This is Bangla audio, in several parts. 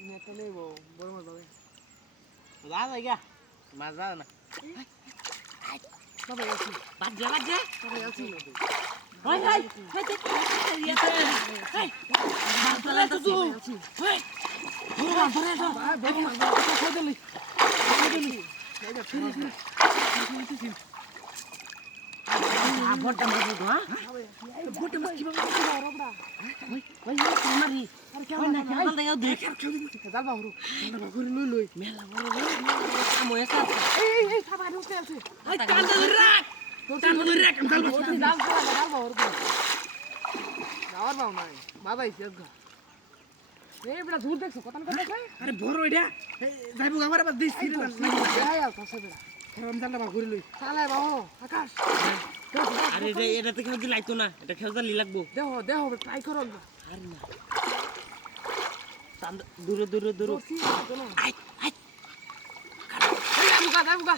নেটটা নেব বড় মাছ হবে যা জায়গা মাছ যা না সবাই আছে বাদ যা সবাই আছে হাই হাই হাই দেখ হাই মাছ চলে তো তুই হাই বড় মাছ ধরে তো বড় মাছ খাই দিলি এইটা ফিনিশ না ভোটটা মারবো তো হ্যাঁ গোটে মাছ কি বাবা কি বাবা রবড়া ওই মারি আর কেমন না খেয়াল দেখাও দেখ জাল বাবু না ঘুরে লই লই মেলা বড় কাম হয়েছে এই খাবার ঢুকে আছে ওই টান ধরে রাখ টান ধরে রাখ জাল বাবু জাল বাবু যাওয়ার বাবু নাই বাবাই শেষ গা এই বড় দূর দেখছো কত কথা কই আরে বড় এটা যাইবো আমার বাদ দিস ফিরে না এই আর কাছে বেড়া কারণ জালটা বা ঘুরে লই চালাই বাবু আকাশ আরে এটা তো খেলতে লাগতো না এটা খেলতে লাগবো দেহ ট্রাই করো না আর না দূরে আই আই দেবুকা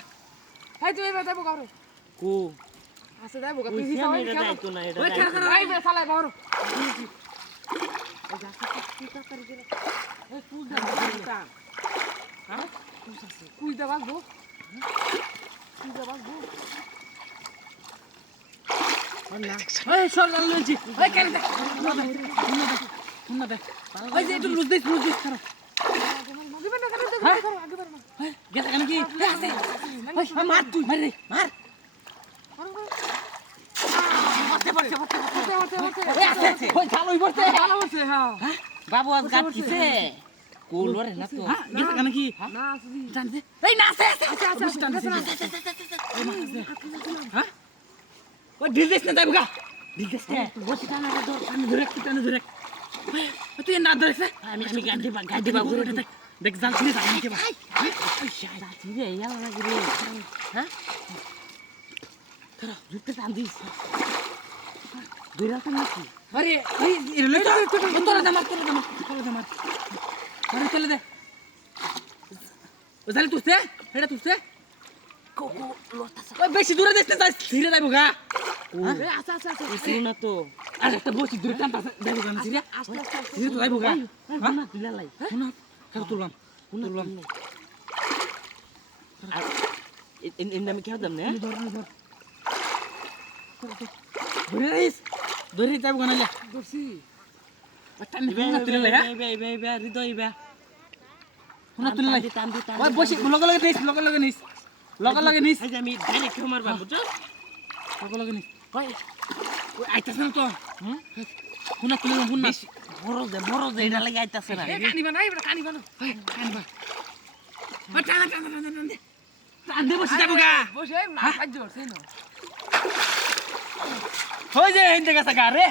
এই তুই এবার দেবুকা আরো কো আছে দেবুকা তুই তুই সামনে এটা লাগতো না এটা এই বে চালাই বাবু কুই দে বাসবো এই সর লাল লইছি এই কেন দে শুন দে এই যে একটু লুজ দিস করো গেছে কেন কি আছে মার তুই মার রে মার বাবু আজ গাছ কিছে কোল রে না তো গেছে কেন কি না আসি জানতে এই না আছে হ্যাঁ ওই ঢিল দিস না যাইবো গা ঢিল দিস না বসে টানা ধরে তুই না ধরে আমি গাড়ি বা ঘুরে দেখ জাল ছিঁড়ে যাবো কে ভাই জাল ছিঁড়ে ইয়ালা না গিরে হ্যাঁ তোরা ধরতে টান দিস ধরে রাখা নাকি আরে এই এর তোরা জামার আরে চলে দে ও জাল তুসতে হেডা তুসতে কোকো লতাছে ওই বেশি দূরে দেখতে যাস ছিঁড়ে যাইবো গা আচ্ছা না তো আর একটা বসি দূরে টান যাইবো গা ছিঁড়ে আস্তে ছিঁড়ে তো যাইবো গা হ্যাঁ দিলা লাই শোনা কেন তুললাম আর এমনি আমি খেয়ে দাম না ধরে যাবো গা নাইলে দর্শি হৃদয় ওই বসি লগে নিস আমি ডাইরেক্ট মারবা বুঝছো লগে নিস ওই আইতাছ না তো শুনা তুলে শুন না বড় দে এটা লাগি আইতাছে না কানিবা নাই বড় কানিবা না কানিবা ওই টান দে টান দে বসি যাবো গা বসে না সাহায্য করছে না হই যে হিন্দে গেছে গা রে